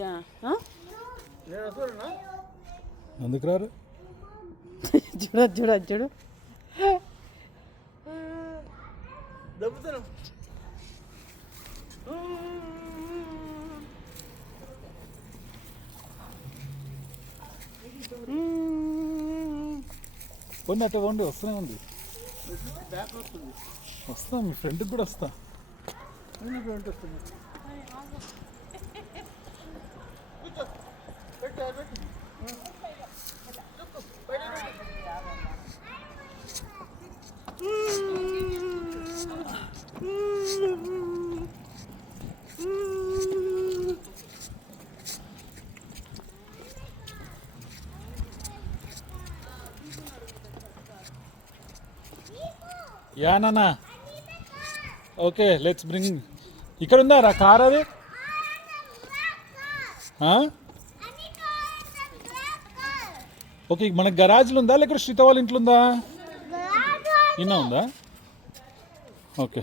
Yeah ఎందుకు రారు? చూడు కొన్ని అట్లా వండి వస్తూనే ఉంది. వస్తా, మీ ఫ్రెండ్కి కూడా వస్తా. యా నాన్న, ఓకే లెట్స్ బ్రింగ్. ఇక్కడ ఉందా రా కార్? అది ఓకే, మనకు గరాజ్లో ఉందా లేకపోతే శ్రీత వాళ్ళ ఇంట్లో ఉందా? ఇన్నా ఉందా? ఓకే.